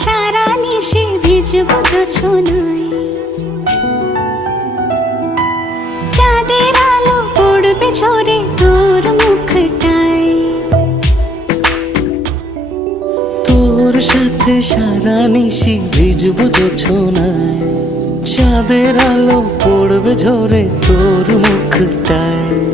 সারা নিশে ভিজবো জোছনায়। চাঁদের আলো পড়বে ঝরে তোর মুখটায়। তোর সাথে সারা নিশি ভিজবো জোছনায়। চাঁদের আলো পড়বে ঝরে তোর মুখটায়।